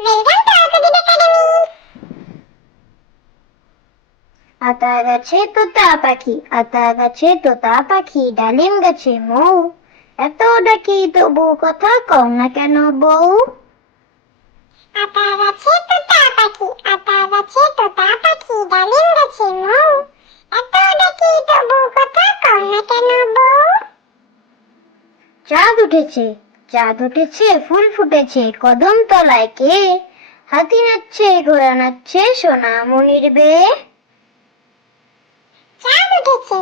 Welcome to Akudin academy. আতা গাছে তোতা পাখি, আতা গাছে তোতা পাখি, ডালিম গাছে মৌ, এত ডাকি তবু কথা কও না কেন বউ? আতা গাছে তোতা পাখি, আতা গাছে তোতা পাখি, ডালিম গাছে মৌ, এত ডাকি তবু কথা কও না কেন বউ? চাঁদ উঠেছে, চাঁদ উঠেছে, ফুল ফুটেছে, কদম তলায় কে? হাতি নাচছে, ঘোড়া নাচছে, সোনা মনির বেয়ে। চাঁদ উঠেছে,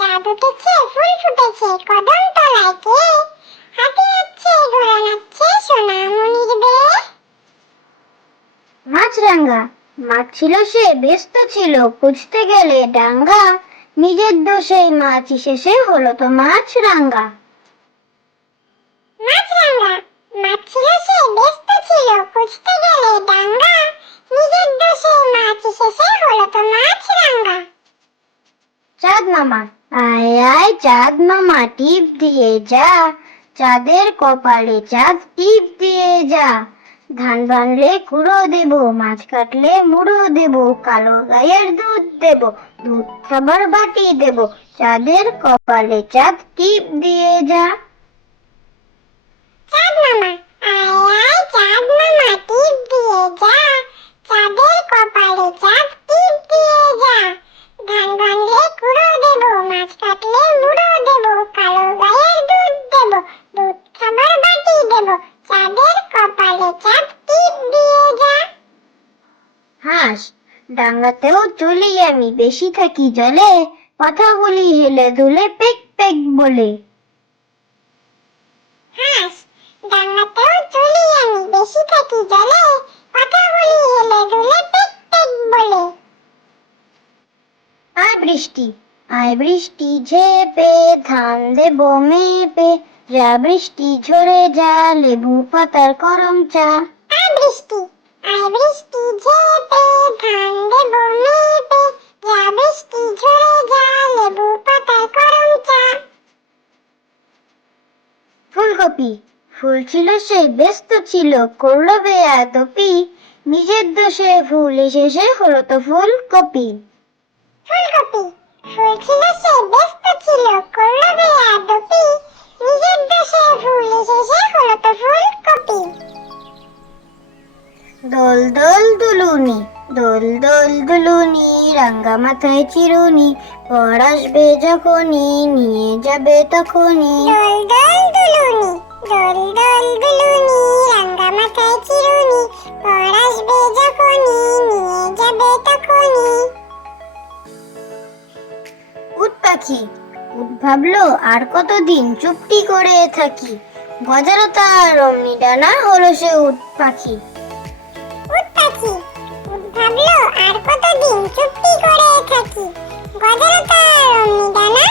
চাঁদ উঠেছে, ফুল ফুটেছে, কদম তলায় কে? হাতি নাচছে, ঘোড়া নাচছে, সোনা মনির বেয়ে। মাছরাঙা, মাছ ছিল সে ব্যস্ত ছিল, খুঁজতে গেলে ডাঙ্গা, নিজের দোষেই মাছ শেষে হলো তো মাছরাঙা। মাছরাঙা, মাছ ছিল সে ব্যস্ত ছিল, খুঁজতে গেলে ডাঙ্গা, নিজের দোষেই মাছ শেষে হলো তো মাছরাঙা। চাঁদ মামা, আয় আয় চাঁদ মামা, টিপ দিয়ে যা, চাঁদের কপালে চাঁদ টিপ দিয়ে যা। ধান ভাঙলে কুড়ো দেব, মাছ কাটলে মুড়ো দেব, কালো গায়ের দুধ দেব, দুধ খাবার বাটি দেব, চাঁদের কপালে চাঁদ টিপ দিয়ে যা। চাঁদ মামা, আয় আয় চাঁদ মামা, টিপ দিয়ে যা, চাঁদের কপালে চাঁদ টিপ দিয়ে যা। ধান ভাঙলে কুড়ো দেব, মাছ কাটলে মুড়ো দেব, কালো গায়ের দুধ দেব, দুধ খাবার বাটি দেব, চাঁদের কপালে চাঁদ টিপ দিয়ে যা। হাঁস, ডাঙ্গাতেও চলি আমি, বেশি থাকি জলে, কথা বলি হেলে দুলে পেক পেক বলে। হাঁস, ডাঙ্গাতেও চলি আমি, বেশি থাকি জলে, কথা বলি হেলে দুলে পেক পেক বলে। আয় বৃষ্টি, আয় বৃষ্টি ঝেপে, ধান দেব মেপে, যা বৃষ্টি ঝরে যা, লেবু পাতার করম চা। আয় বৃষ্টি, আয় বৃষ্টি ঝেপে, ধান দেব মেপে, যা বৃষ্টি ঝরে যা, লেবু পাতার করম চা। ফুলকপি, ফুল ছিল সে ব্যস্ত ছিল, করলো বেয়াদপি, নিজের দোষে ফুল এসেছে হলো তো ফুলকপি। ফুলকপি, ফুল ছিল সে ব্যস্ত ছিল, করলো বেয়াদপি, নিজের দোষে ফুল এসেছে হলো তো ফুলকপি। দোল দোল দুলুনি, দোল দোল দুলুনি, রাঙ্গা মাথায় চিরুনি, পর আসবে যখনই, নিয়ে যাবে তখনই। দোল দোল দুলুনি, দোল দোল দুলুনি, রাঙ্গা মাথায় চিরুনি, পর আসবে যখনই, নিয়ে যাবে তখনই। উট পাখি, উট ভাবলো আর কতদিন চুপটি করে থাকি, গজালো তার অমনি ডানা, হলো সে উট পাখি। উট পাখি, উট ভাবলো আর কতদিন চুপটি করে থাকি, গজালো তার অমনি ডানা।